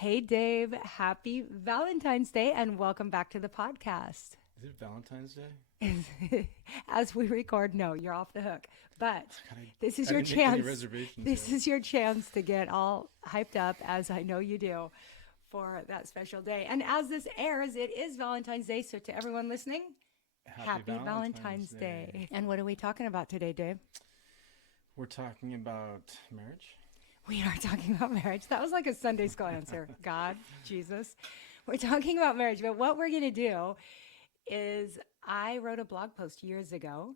Hey, Dave. Happy Valentine's Day and welcome back to the podcast. Is it Valentine's Day? As we record, no, you're off the hook. But God, this is I your didn't make any chance. reservations This yet. is your chance to get all hyped up, as I know you do, for that special day. And as this airs, it is Valentine's Day. So to everyone listening, Happy happy Valentine's Valentine's Day. Day. And what are we talking about today, Dave? We're talking about marriage. We are talking about marriage. That was like a Sunday school answer. God, Jesus. We're talking about marriage. But what we're going to do is I wrote a blog post years ago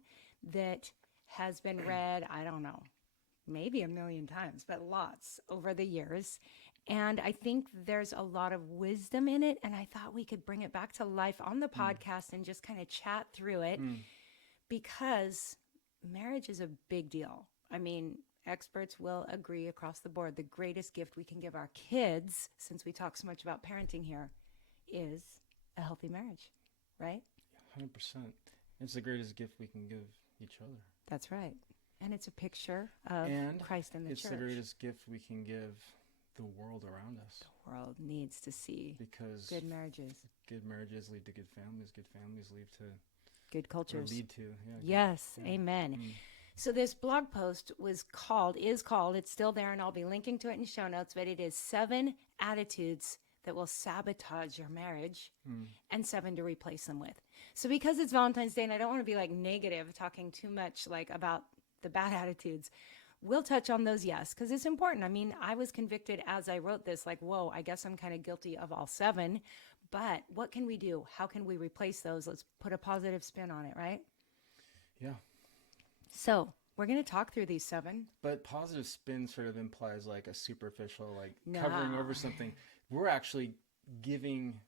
that has been read, I don't know, maybe a million times, but lots over the years. And I think there's a lot of wisdom in it. And I thought we could bring it back to life on the podcast and just kind of chat through it because marriage is a big deal. I mean, experts will agree across the board the greatest gift we can give our kids, since we talk so much about parenting here, is a healthy marriage, right? 100%. It's the greatest gift we can give each other. That's right. And it's a picture of And Christ in the it's church. the greatest gift we can give the world around us. The world needs to see Because good marriages, good marriages lead to good families lead to, good or cultures. lead to, yeah. Yes, Yeah. amen. So this blog post is called, it's still there, and I'll be linking to it in show notes, but it is 7 attitudes that will sabotage your marriage and 7 to replace them with. So because it's Valentine's Day and I don't want to be like negative, talking too much like about the bad attitudes, we'll touch on those, yes, because it's important. I mean, I was convicted as I wrote this, like, whoa, I guess I'm kind of guilty of all 7, but what can we do? How can we replace those? Let's put a positive spin on it, right? Yeah. So we're going to talk through these 7. But positive spin sort of implies like a superficial, like No. covering over something. We're actually giving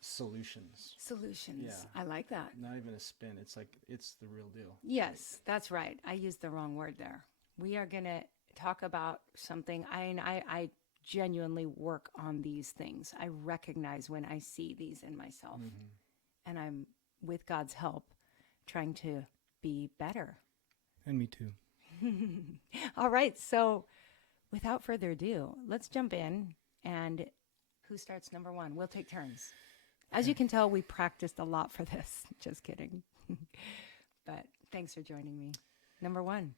solutions. Solutions. Yeah. I like that. Not even a spin. It's like, it's the real deal. Yes, that's right. I used the wrong word there. We are going to talk about something. I genuinely work on these things. I recognize when I see these in myself. And I'm, with God's help, trying to be better. And me too. All right. So without further ado, let's jump in. And who starts number 1? We'll take turns. As you can tell, we practiced a lot for this. Just kidding. But thanks for joining me. Number 1.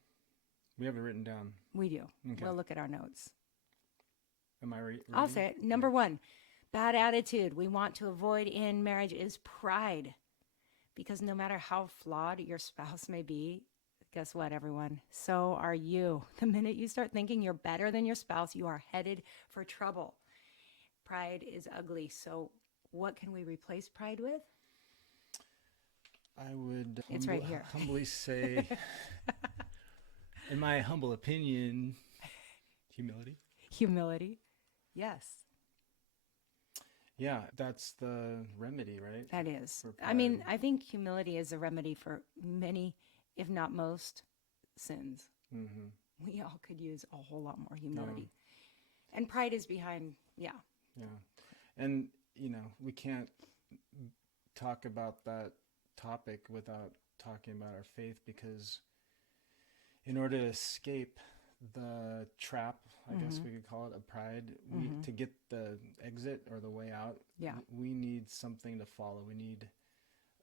We have it written down. We do. Okay. We'll look at our notes. Am I ready? I'll say it. Number 1, bad attitude we want to avoid in marriage is pride. Because no matter how flawed your spouse may be, guess what, everyone? So are you. The minute you start thinking you're better than your spouse, you are headed for trouble. Pride is ugly. So what can we replace pride with? I would It's right here. humbly say, in my humble opinion, humility. Humility. Yes, Yeah, that's the remedy, right? that is. For I mean, pride. I think humility is a remedy for many, if not most, sins. Mm-hmm. We all could use a whole lot more humility. And pride is behind, yeah. Yeah. And, we can't talk about that topic without talking about our faith, because in order to escape the trap, I guess we could call it, of pride, to get the exit or the way out, Yeah. we need something to follow. We need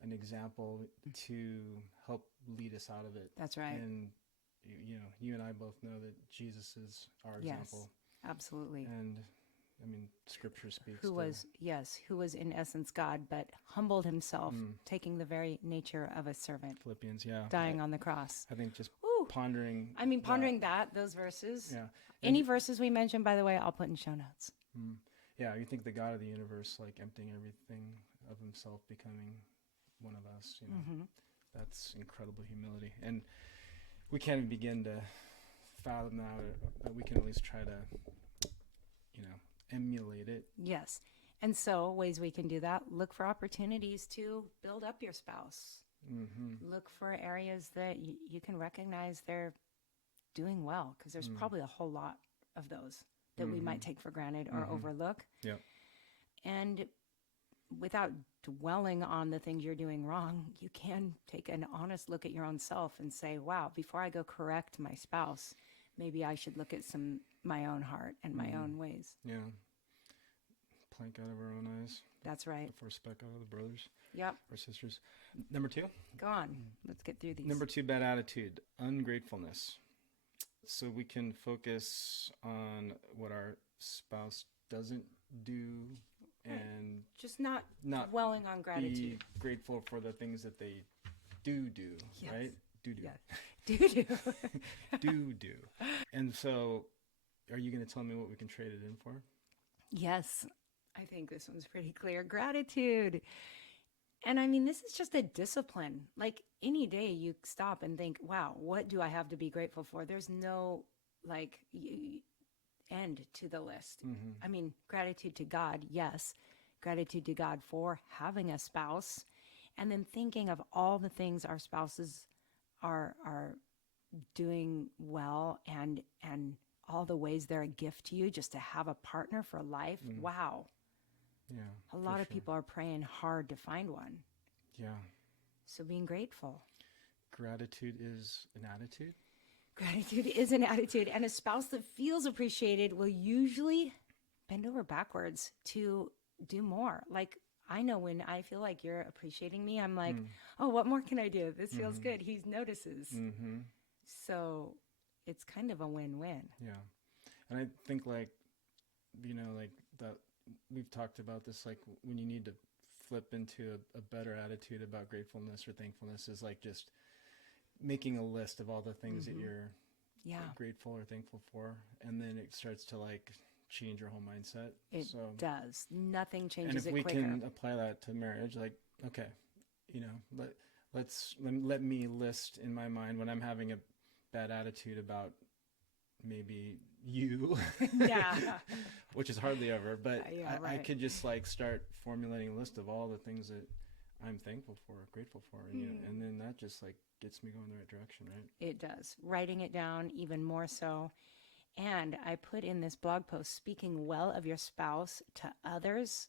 an example to help lead us out of it. That's right. And, you and I both know that Jesus is our Yes, example. absolutely. And, Scripture speaks Who was in essence God, but humbled himself, taking the very nature of a servant, Philippians, yeah. dying on the cross. I think just Woo. pondering. I mean, pondering those verses. Yeah. Any verses we mentioned, by the way, I'll put in show notes. Yeah, you think the God of the universe, like emptying everything of himself, becoming one of us, that's incredible humility. And we can't even begin to fathom that, but we can at least try to, emulate it. Yes. And so ways we can do that, look for opportunities to build up your spouse. Look for areas that you can recognize they're doing well, because there's probably a whole lot of those that we might take for granted or overlook. Yep. And without dwelling on the things you're doing wrong, you can take an honest look at your own self and say, wow, before I go correct my spouse, maybe I should look at my own heart and my own ways. Yeah. plank out of our own eyes That's right. before speck out of the brothers Yep. or sisters. Number 2. Go on. Let's get through these. Number 2, bad attitude, ungratefulness. So we can focus on what our spouse doesn't do and Just not not dwelling on be gratitude. grateful for the things that they do, Yes. right? Do. Yes. Do. do. And so, are you going to tell me what we can trade it in for? Yes. I think this one's pretty clear. Gratitude. And I mean, this is just a discipline. Like any day you stop and think, wow, what do I have to be grateful for? There's no like end to the list. Mm-hmm. I mean, gratitude to God, yes. Gratitude to God for having a spouse. And then thinking of all the things our spouses are doing well and all the ways they're a gift to you just to have a partner for life. Wow. Yeah. A lot for of sure. people are praying hard to find one. Yeah. So being grateful. Gratitude is an attitude. Gratitude is an attitude, and a spouse that feels appreciated will usually bend over backwards to do more. Like, I know when I feel like you're appreciating me, I'm like, oh, what more can I do? This feels good. He notices. Mm-hmm. So it's kind of a win-win. Yeah. And I think like that we've talked about this, like when you need to flip into a better attitude about gratefulness or thankfulness is like just making a list of all the things that you're Yeah, grateful or thankful for. And then it starts to like change your whole mindset. it So, does. Nothing and changes if it we quicker. can apply that to marriage, like, okay, let me list in my mind when I'm having a bad attitude about maybe you, Yeah. which is hardly ever, but Yeah, I right. could just like start formulating a list of all the things that I'm thankful for, grateful for, and then that just like gets me going in the right direction, right? It does. Writing it down even more so. And I put in this blog post, speaking well of your spouse to others,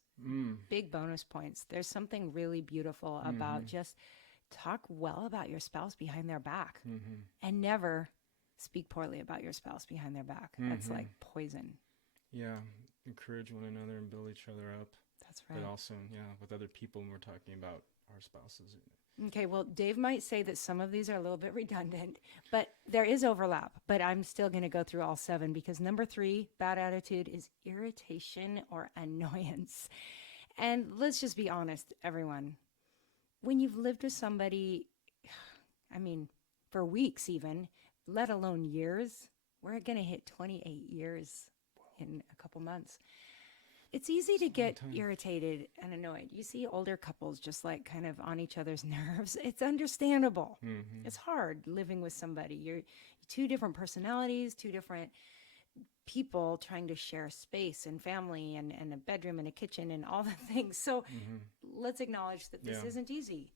big bonus points. There's something really beautiful about just talk well about your spouse behind their back and never speak poorly about your spouse behind their back. That's like poison. Yeah, encourage one another and build each other up, That's right. but also, with other people when we're talking about our spouses. Okay, well, Dave might say that some of these are a little bit redundant, but there is overlap. But I'm still going to go through all 7 because number 3, bad attitude, is irritation or annoyance. And let's just be honest, everyone. When you've lived with somebody, I mean, for weeks even, let alone years, we're going to hit 28 years in a couple months. It's easy to get irritated and annoyed. You see older couples just like kind of on each other's nerves. It's understandable. It's hard living with somebody. You're 2 different personalities, 2 different people trying to share space and family and a bedroom and a kitchen and all the things. So let's acknowledge that this isn't easy.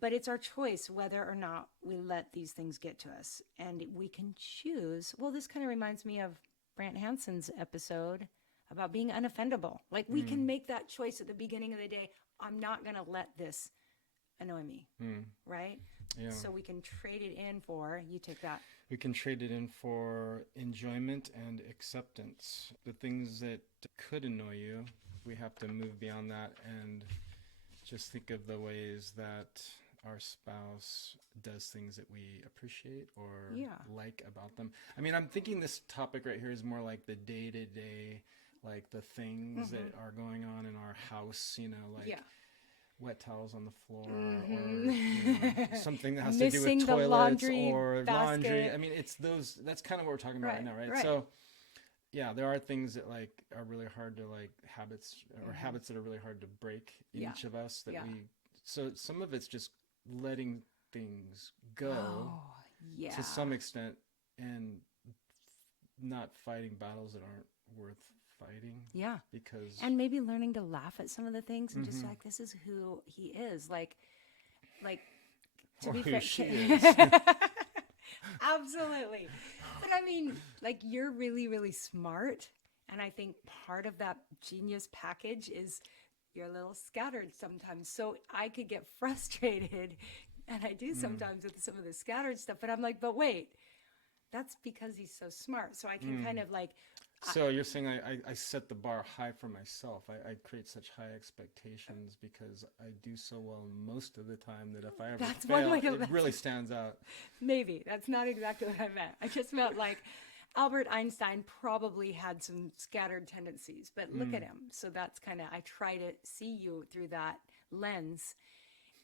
But it's our choice whether or not we let these things get to us. And we can choose. Well, this kind of reminds me of Brant Hansen's episode about being unoffendable. Like we can make that choice at the beginning of the day. I'm not going to let this annoy me. Right? Yeah. So we can trade it in for, you take that. We can trade it in for enjoyment and acceptance. The things that could annoy you, we have to move beyond that and just think of the ways that our spouse does things that we appreciate or like about them. I mean, I'm thinking this topic right here is more like the day-to-day, like the things that are going on in our house, like wet towels on the floor or something that has to do Missing with the toilets laundry or laundry. basket. I mean, it's those, that's kind of what we're talking about right now, right? Right. So yeah, there are things that like are really hard to like habits or habits that are really hard to break in each of us that so some of it's just letting things go to some extent and not fighting battles that aren't worth fighting. Yeah. Because And maybe learning to laugh at some of the things and just like, this is who he is. Like to or be who fair. she is. Absolutely. But I mean, like you're really, really smart. And I think part of that genius package is you're a little scattered sometimes. So I could get frustrated, and I do sometimes with some of the scattered stuff, but I'm like, but wait, that's because he's so smart. So I can kind of like So you're saying I set the bar high for myself. I create such high expectations because I do so well most of the time that if I ever That's one fail, way to- it really stands out. Maybe that's not exactly what I meant. I just meant like Albert Einstein probably had some scattered tendencies, but look at him. So that's kind of, I try to see you through that lens.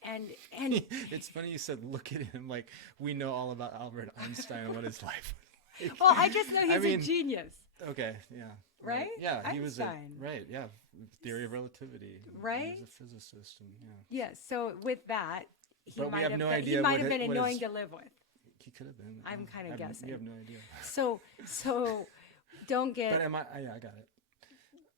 And It's funny you said look at him, like we know all about Albert Einstein and what his life was like. well, I just know he's I mean, a genius, Okay, yeah. right? Yeah, he was Einstein. right, yeah. Theory of relativity. Right? He was a physicist and yeah. Yes. So with that, he But we might have have no been, idea he might what have been what annoying his- to live with. He could have been. I'm kinda guessing. We have no idea. So don't But get, yeah, I got it.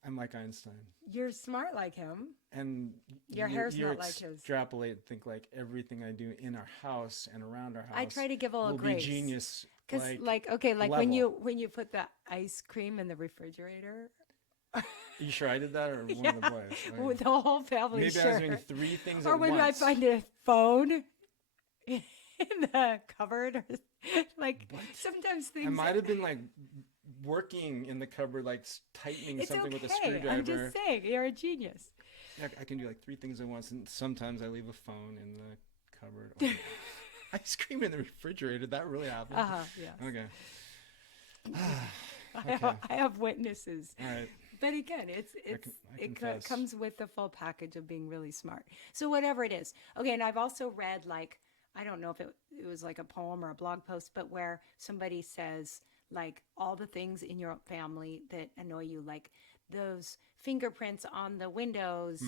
I'm like Einstein. you're smart like him. And Your hair's not like his. Extrapolate, think like everything I do in our house and around our house. I try to give a little will grace. be genius. Because Like, okay, like level. when you put the ice cream in the refrigerator, you sure I did that or one of the boys? Okay. with the whole family Maybe sure. I was doing 3 things Or at when once. I find a phone in the cupboard, or like sometimes things. I might have been like working in the cupboard, like tightening It's something okay. with a screwdriver. I'm just saying, you're a genius. Yeah, I can do like 3 things at once, and sometimes I leave a phone in the cupboard. Or ice cream in the refrigerator. That really happened. Yeah. Okay. I have witnesses. All right. But again, I it confess. comes with the full package of being really smart. So whatever it is. Okay, and I've also read like, I don't know if it was like a poem or a blog post, but where somebody says like all the things in your family that annoy you, like those fingerprints on the windows,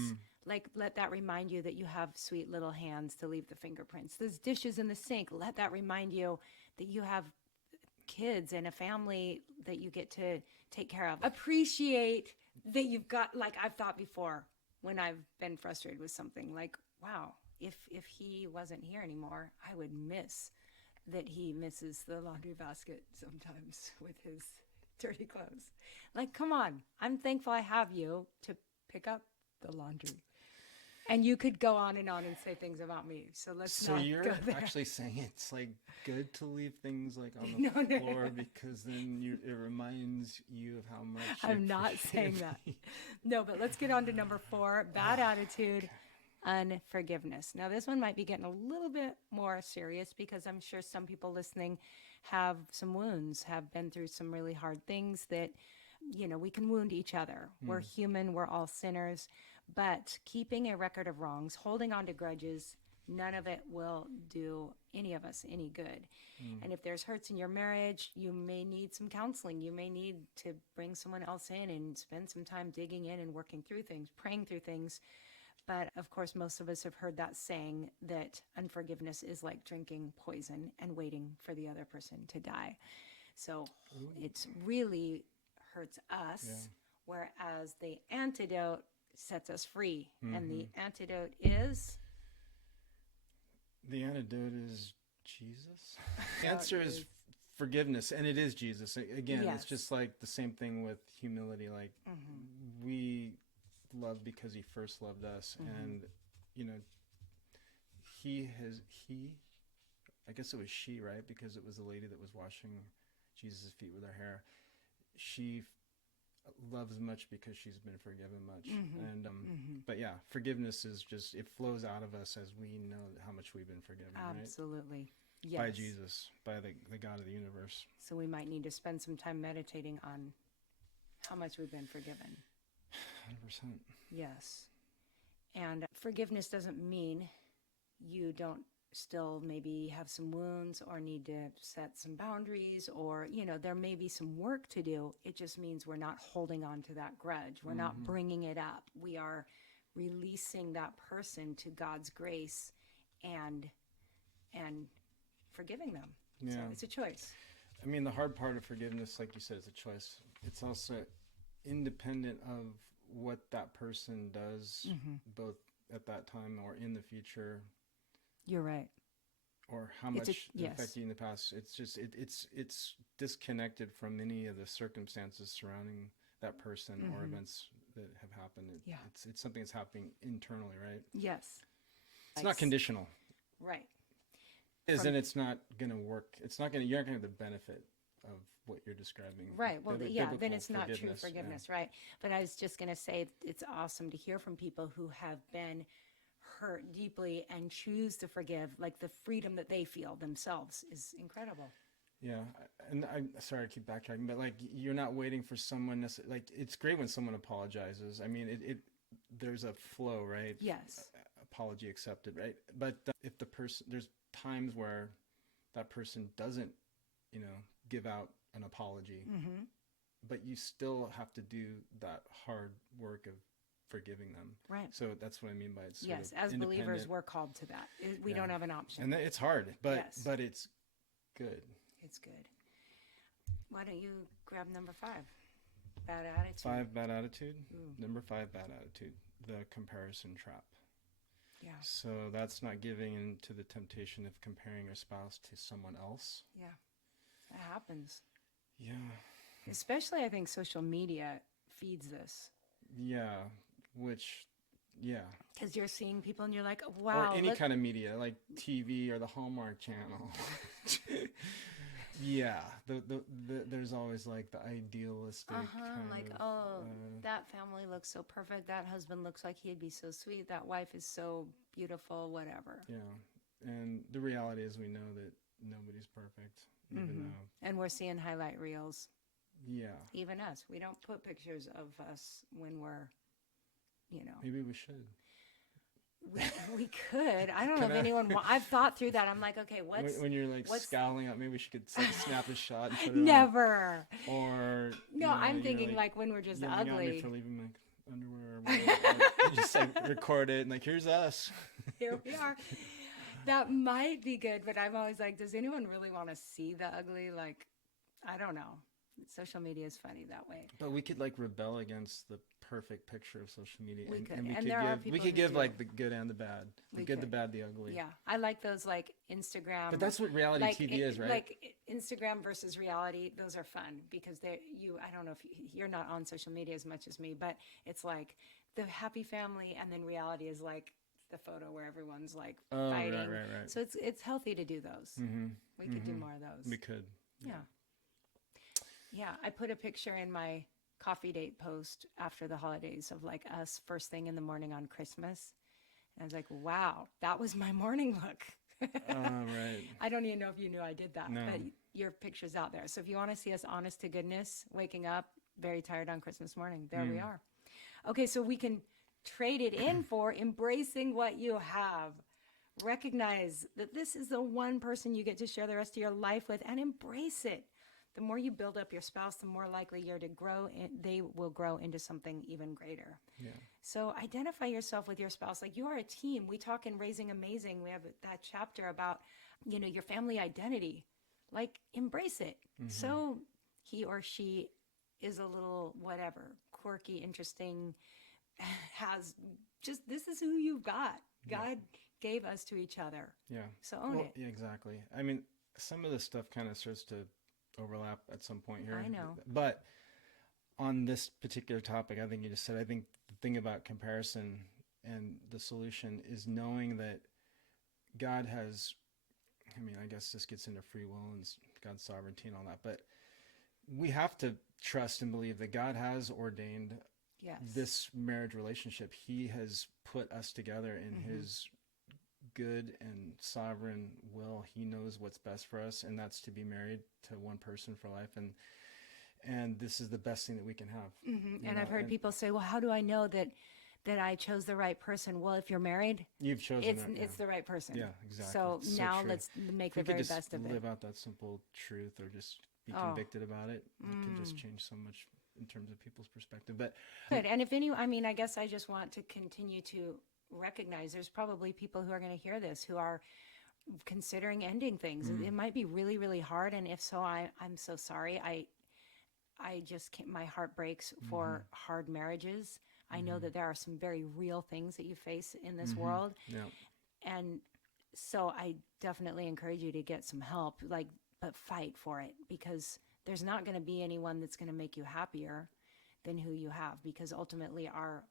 like let that remind you that you have sweet little hands to leave the fingerprints. Those dishes in the sink, let that remind you that you have kids and a family that you get to take care of. Appreciate that you've got, like I've thought before when I've been frustrated with something, like, wow, if he wasn't here anymore, I would miss that he misses the laundry basket sometimes with his dirty clothes. Like, come on, I'm thankful I have you to pick up the laundry. And you could go on and say things about me. So let's So not you're go there. actually saying it's like good to leave things like on the No. floor because then it reminds you of how much you I'm not saying forgive that. me. No, but let's get on to number 4, bad attitude, unforgiveness. Now, this one might be getting a little bit more serious because I'm sure some people listening have some wounds, have been through some really hard things that, we can wound each other. We're human, we're all sinners, but keeping a record of wrongs, holding on to grudges, none of it will do any of us any good. And if there's hurts in your marriage, you may need some counseling. You may need to bring someone else in and spend some time digging in and working through things, praying through things. But of course, most of us have heard that saying that unforgiveness is like drinking poison and waiting for the other person to die. So it's really hurts us, whereas the antidote sets us free. And the antidote is? The antidote is Jesus. The answer is forgiveness, and it is Jesus. Again, Yes. it's just like the same thing with humility. Like we love because he first loved us, and I guess it was she, right? Because it was the lady that was washing Jesus' feet with her hair. She loves much because she's been forgiven much. And but yeah, forgiveness is just, it flows out of us as we know how much we've been forgiven, Absolutely. right? Yes. By Jesus, by the God of the universe. So we might need to spend some time meditating on how much we've been forgiven. 100%. Yes. And forgiveness doesn't mean you don't still maybe have some wounds or need to set some boundaries, or, there may be some work to do. It just means we're not holding on to that grudge. We're not bringing it up. We are releasing that person to God's grace and forgiving them. So Yeah. it's a choice. I mean, the hard part of forgiveness, like you said, is a choice. It's also independent of what that person does, both at that time or in the future, You're right. or how It's much it yes. affected you in the past. It's just it's disconnected from any of the circumstances surrounding that person or events that have happened. Yeah. It's something that's happening internally, right? Yes. It's not conditional. Right. Then it's not going to work. It's not going to, you're not going to have the benefit of what you're describing. Right. Well, yeah, then Biblical it's not true yeah. forgiveness, right? But I was just going to say it's awesome to hear from people who have been hurt deeply and choose to forgive. Like the freedom that they feel themselves is incredible. Yeah, and I'm sorry I keep backtracking, but like you're not waiting for someone like it's great when someone apologizes. I mean, it there's a flow, right? Yes. Apology accepted, right? But if the person, there's times where that person doesn't, give out an apology, Mm-hmm. but you still have to do that hard work of forgiving them. Right. So that's what I mean by it's Yes. As believers, we're called to that. We don't have an option. and it's hard, but Yes. but it's good. It's good. Why don't you grab number 5? Bad attitude. 5, bad attitude. Ooh. Number 5, bad attitude. The comparison trap. Yeah. So that's not giving in to the temptation of comparing your spouse to someone else. Yeah. That happens. Yeah. Especially, I think social media feeds this. Yeah. Which, yeah. Because you're seeing people and you're like, wow. Or any kind of media, like TV or the Hallmark Channel. Yeah. There's always like the idealistic kind like, of, oh, that family looks so perfect. That husband looks like he'd be so sweet. That wife is so beautiful, whatever. Yeah. And the reality is we know that nobody's perfect. Even though, And we're seeing highlight reels. yeah. Even us. We don't put pictures of us when we're, Maybe we should. we could. I don't know if anyone. I've thought through that. I'm like, okay, when you're like scowling at, maybe we should snap a shot and put it never. on. Or No, I'm thinking like when we're just yelling at me ugly. for leaving my underwear. Or whatever. Like, just like record it and like, here's us. Here we are. That might be good, but I'm always like, does anyone really want to see the ugly? Like, I don't know. Social media is funny that way. But we could like rebel against the perfect picture of social media. We could. And we And could there are give, we people could who give do. like the good and the bad. The We good, the could. bad, the ugly. Yeah, I like those like Instagram. But that's what reality like, TV is, right? Like Instagram versus reality. Those are fun because I don't know if you're not on social media as much as me, but it's like the happy family, and then reality is like the photo where everyone's like fighting. Right. So it's healthy to do those. Mm-hmm. We could do more of those. We could. Yeah, I put a picture in my coffee date post after the holidays of like us first thing in the morning on Christmas. And I was like, wow, that was my morning look. Right. I don't even know if you knew I did that, No. but your picture's out there. So if you want to see us honest to goodness, waking up very tired on Christmas morning, there we are. Okay, so we can trade it in for embracing what you have. Recognize that this is the one person you get to share the rest of your life with, and embrace it. The more you build up your spouse, the more likely you're to grow, they will grow into something even greater. Yeah. So identify yourself with your spouse. Like, you are a team. We talk in Raising Amazing. We have that chapter about, your family identity. Like, embrace it. So he or she is a little whatever, quirky, interesting, has just, this is who you've got. God gave us to each other. Yeah. So own it. Yeah, exactly. I mean, some of this stuff kind of starts to overlap at some point here. I know. But on this particular topic, I think you just said, I think the thing about comparison and the solution is knowing that God has, I guess this gets into free will and God's sovereignty and all that, but we have to trust and believe that God has ordained Yes. this marriage relationship. He has put us together in his good and sovereign will. He knows what's best for us, and that's to be married to one person for life. And this is the best thing that we can have. And I've heard people say, well, how do I know that I chose the right person? Well, if you're married, You've chosen it's the right person. Yeah, exactly. So It's so now true. let's make If we the could very just best of it. live out that simple truth, or just be convicted about it, it could just change so much in terms of people's perspective. But Good. And if I guess I just want to continue to recognize there's probably people who are going to hear this who are considering ending things. It might be really, really hard. And if so, I'm so sorry. I just can't, my heart breaks for hard marriages. I know that there are some very real things that you face in this world. yeah, And so I definitely encourage you to get some help, but fight for it, because there's not going to be anyone that's going to make you happier than who you have, because ultimately our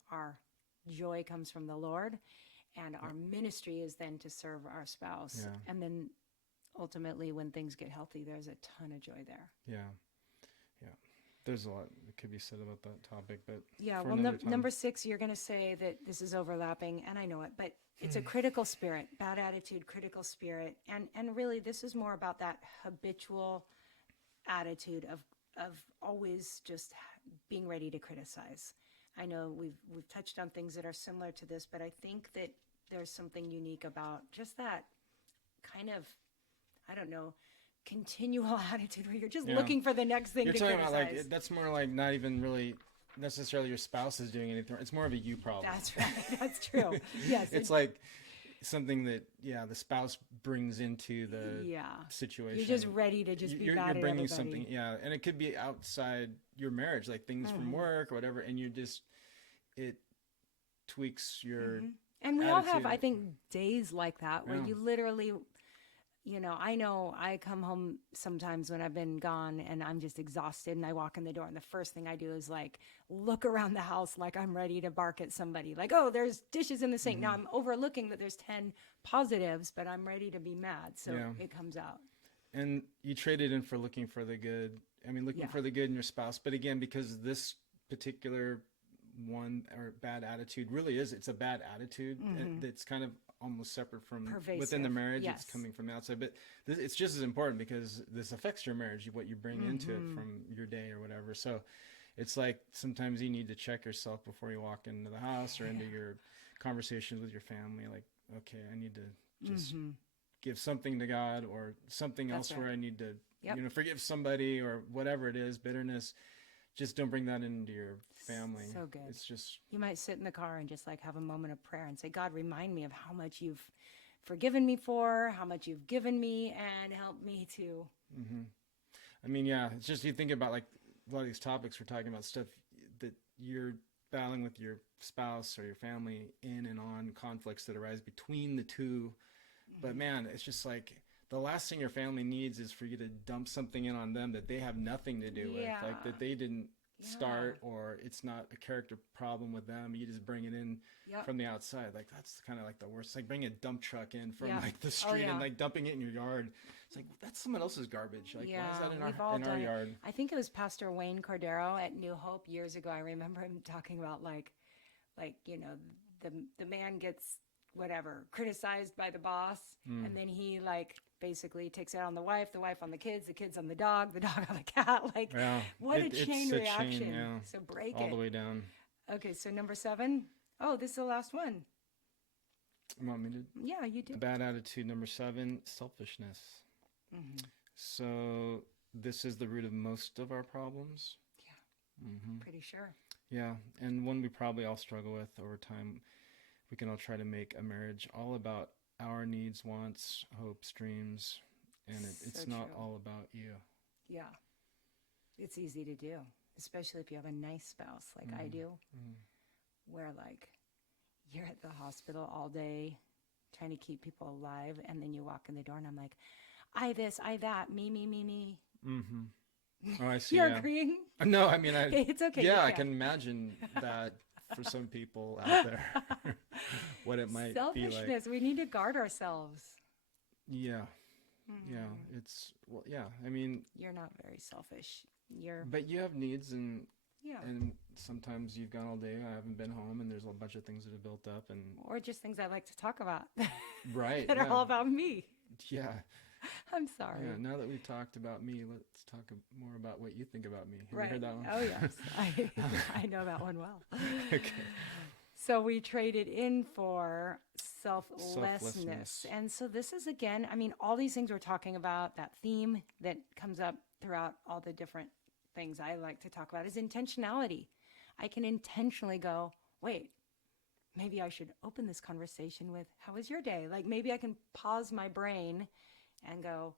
joy comes from the Lord, and our ministry is then to serve our spouse. Yeah. And then ultimately when things get healthy, there's a ton of joy there. Yeah. Yeah. There's a lot that could be said about that topic, but Yeah, for well, another time. number 6, you're going to say that this is overlapping, and I know it, but it's a critical spirit, bad attitude, critical spirit, and really this is more about that habitual attitude of always just being ready to criticize. I know we've touched on things that are similar to this, but I think that there's something unique about just that kind of, I don't know, continual attitude where you're just Yeah. looking for the next thing You're to talking criticize. about like that's more like not even really necessarily your spouse is doing anything. It's more of a you problem. That's right. That's true. Yes. It's like something that the spouse brings into the yeah. situation. You're just ready to just be You're bad at bringing everybody. something, and it could be outside your marriage, like things from work or whatever, and it tweaks your And we all have, attitude. I think, days like that where Yeah. you literally, I know I come home sometimes when I've been gone and I'm just exhausted and I walk in the door and the first thing I do is like look around the house like I'm ready to bark at somebody. Like, oh, there's dishes in the sink. Now I'm overlooking that there's 10 positives, but I'm ready to be mad. So Yeah. it comes out. And you trade it in for looking for the good. I mean, looking Yeah. for the good in your spouse. But again, because this particular one or bad attitude really it's a bad attitude that's kind of almost separate from within the Pervasive, marriage. yes. It's coming from the outside. But it's just as important because this affects your marriage, what you bring into it from your day or whatever. So it's like sometimes you need to check yourself before you walk into the house or into your conversations with your family. Like, okay, I need to just give something to God or something That's else where right. I need to, Yep. forgive somebody or whatever it is, bitterness. Just don't bring that into your family. So good. It's just, You might sit in the car and just like have a moment of prayer and say, God, remind me of how much you've forgiven me for, how much you've given me, and help me to. I mean, yeah, it's just you think about like a lot of these topics we're talking about stuff that you're battling with your spouse or your family in and on conflicts that arise between the two. But man, it's just like the last thing your family needs is for you to dump something in on them that they have nothing to do with, like Yeah. that they didn't Yeah. start, or it's not a character problem with them. You just bring it in Yep. from the outside. Like that's kind of like the worst. It's like bringing a dump truck in from Yeah. like the Oh, street yeah. and like dumping it in your yard. It's like that's someone else's garbage. Like why is that in we've all our done it. yard? I think it was Pastor Wayne Cordero at New Hope years ago. I remember him talking about like the man gets whatever criticized by the boss, and then he like basically takes it on the wife on the kids on the dog on the cat. Like, Yeah. what a It's chain a reaction. yeah. So break All it. the way down. Okay, so number 7. Oh, this is the last one. You want me to? Yeah, you do. The bad attitude, number 7, selfishness. So this is the root of most of our problems. Pretty sure. Yeah, and one we probably all struggle with over time. We can all try to make a marriage all about our needs, wants, hopes, dreams, and it's So not true. all about you. Yeah. It's easy to do, especially if you have a nice spouse like I do, where like you're at the hospital all day trying to keep people alive, and then you walk in the door and I'm like, I this, I that, me. Oh, I see. You're Yeah. agreeing? No, I mean, It's okay, Yeah, you I can. can imagine that for some people out there, what it might be like. Selfishness. We need to guard ourselves. Yeah. Yeah. It's, well, yeah. I mean, You're not very selfish. You're, but you have needs and yeah. sometimes you've gone all day. I haven't been home and there's a bunch of things that have built up and Or just things I like to talk about right. that are all about me. Yeah. I'm sorry. Yeah. Now that we've talked about me, let's talk more about what you think about me. Have Right. you heard that one? Oh, yes. I know that one well. Okay. So we traded in for selflessness. Selflessness. And so this is, again, I mean, all these things we're talking about, that theme that comes up throughout all the different things I like to talk about is intentionality. I can intentionally go, wait, maybe I should open this conversation with, how was your day? Like maybe I can pause my brain and go,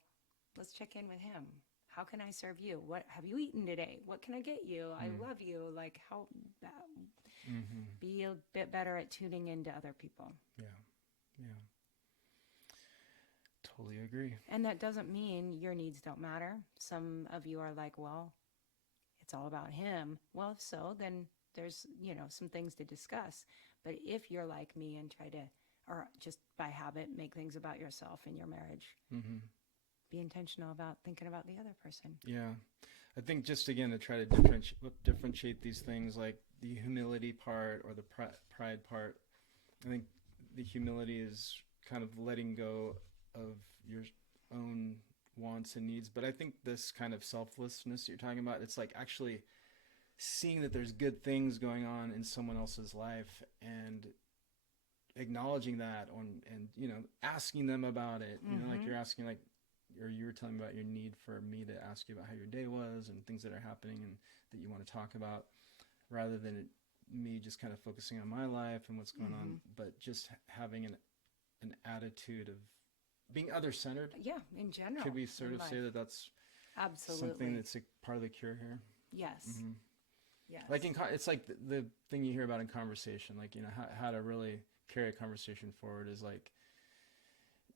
let's check in with him. How can I serve you? What have you eaten today? What can I get you? I love you. Like how be a bit better at tuning into other people. Yeah. Yeah. Totally agree. And that doesn't mean your needs don't matter. Some of you are like, well, it's all about him. Well, if so, then there's, some things to discuss. But if you're like me and try to, or just by habit, make things about yourself in your marriage, be intentional about thinking about the other person. Yeah. I think just again to try to differentiate these things, like the humility part or the pride part. I think the humility is kind of letting go of your own wants and needs. But I think this kind of selflessness you're talking about, it's like actually seeing that there's good things going on in someone else's life and acknowledging that and asking them about it. Like you're asking, like, or you were telling me about your need for me to ask you about how your day was and things that are happening and that you want to talk about, rather than me just kind of focusing on my life and what's going on, but just having an attitude of being other-centered. Yeah, in general. Could we sort of life. say that that's Absolutely something that's a part of the cure here? Yes. Yes. Like it's like the thing you hear about in conversation, like, how to really carry a conversation forward is like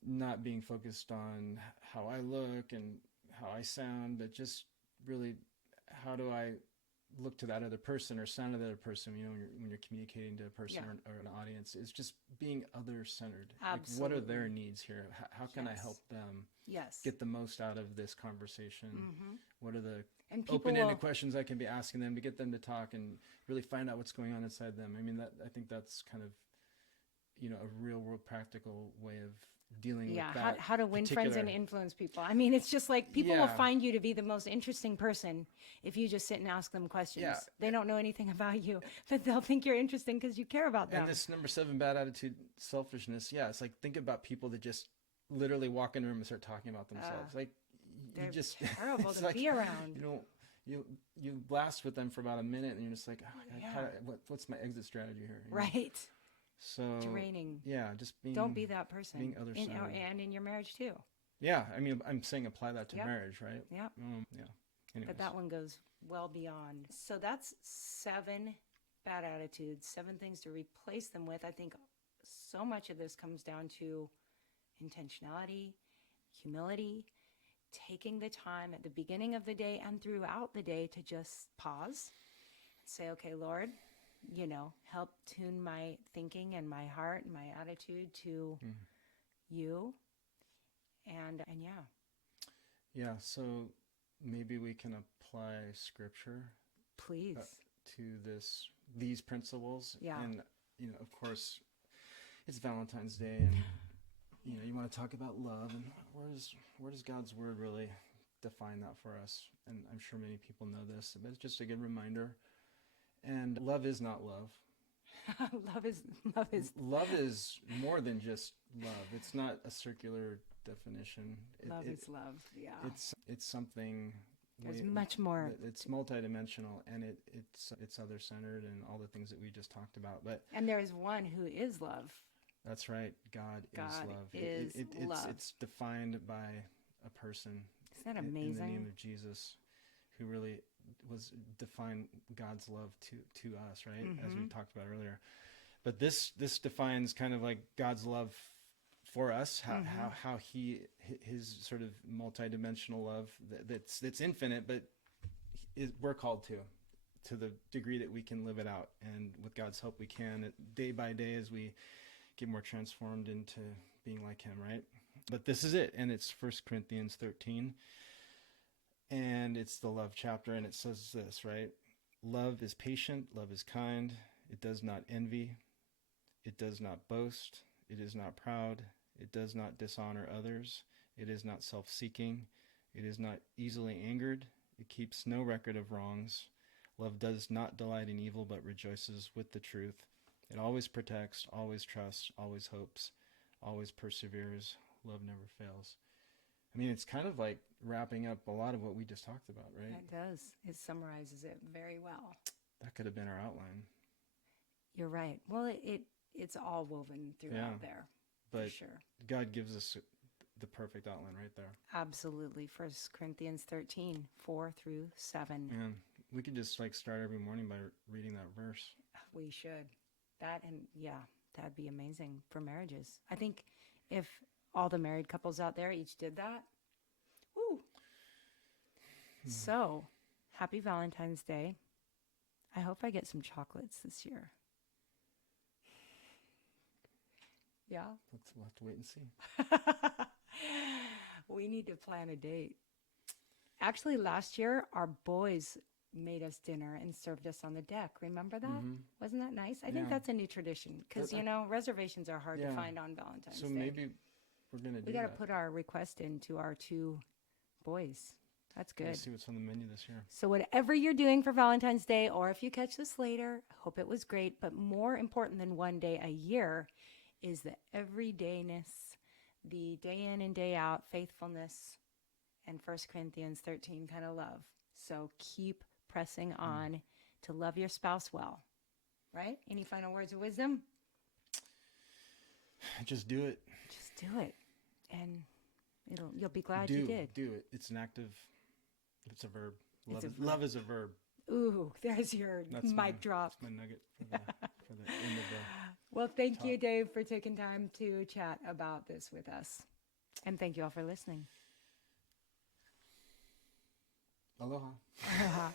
not being focused on how I look and how I sound, but just really how do I look to that other person or sound to the other person, when you're communicating to a person or an audience, is just being other-centered. Absolutely. Like, what are their needs here? How can I help them Yes. get the most out of this conversation? What are the And people open-ended questions I can be asking them to get them to talk and really find out what's going on inside them? I mean, I think that's kind of, a real-world practical way of dealing with that. How to win friends and influence people. I mean, it's just like people will find you to be the most interesting person if you just sit and ask them questions. Yeah. They don't know anything about you, but they'll think you're interesting because you care about them. And this number 7, bad attitude, selfishness. Yeah, it's like, think about people that just literally walk in a room and start talking about themselves. Like, they're you just terrible to be around. You blast with them for about a minute, and you're just like, oh my God, what's my exit strategy here? Right. So draining. Yeah, just being. Don't be that person. Being other-centered. And in your marriage too. Yeah, I mean, I'm saying apply that to marriage, right? Yeah. Yeah. Anyways. But that one goes well beyond. So that's 7 bad attitudes, 7 things to replace them with. I think so much of this comes down to intentionality, humility, taking the time at the beginning of the day and throughout the day to just pause and say, okay, Lord, help tune my thinking and my heart and my attitude to you. And yeah, so maybe we can apply scripture, please, to these principles. Yeah. And of course, it's Valentine's Day, and you want to talk about love, and where does God's word really define that for us? And I'm sure many people know this, but it's just a good reminder. And love is not love. Love is Love is more than just love. It's not a circular definition. Love is love. Yeah. It's something. There's much more. It's multidimensional, and it's other-centered, and all the things that we just talked about. And there is one who is love. That's right. God is love. It's defined by a person. Isn't that amazing? In the name of Jesus, who really was defined God's love to us, right? As we talked about earlier. But this defines kind of like God's love for us, how his sort of multidimensional love that's infinite, but we're called to the degree that we can live it out. And with God's help, we can, day by day, as we get more transformed into being like him, right? But this is it, and it's 1 Corinthians 13, and it's the love chapter, and it says this, right? Love is patient, love is kind, it does not envy, it does not boast, it is not proud, it does not dishonor others, it is not self-seeking, it is not easily angered, it keeps no record of wrongs. Love does not delight in evil, but rejoices with the truth. It always protects, always trusts, always hopes, always perseveres. Love never fails. I mean, it's kind of like wrapping up a lot of what we just talked about, right? It does. It summarizes it very well. That could have been our outline. You're right. Well, it's all woven throughout there. But for sure. God gives us the perfect outline right there. Absolutely. 1 Corinthians 13, 4 through 7. Man, we could just start every morning by reading that verse. We should. That'd be amazing for marriages. I think if all the married couples out there each did that, woo. So, happy Valentine's Day. I hope I get some chocolates this year. Yeah. We'll have to wait and see. We need to plan a date. Actually, last year, our boys made us dinner and served us on the deck. Remember that? Wasn't that nice? I think Yeah. that's a new tradition because, But you know, reservations are hard to Yeah. find on Valentine's So Day. maybe we're gonna do We got to that. put our request into our 2 boys. That's Gotta good. see what's on the menu this year. So, whatever you're doing for Valentine's Day, or if you catch this later, hope it was great. But more important than one day a year is the everydayness, the day in and day out faithfulness, and 1 Corinthians 13 kind of love. So, keep pressing on to love your spouse well, right? Any final words of wisdom? Just do it. Just do it. And you'll be glad you did. Do it. It's an active. It's a verb. It's a verb. Love is a verb. Ooh, there's your That's mic drop. That's my nugget for the end of the. Well, thank you, Dave, for taking time to chat about this with us. And thank you all for listening. Aloha. Aloha.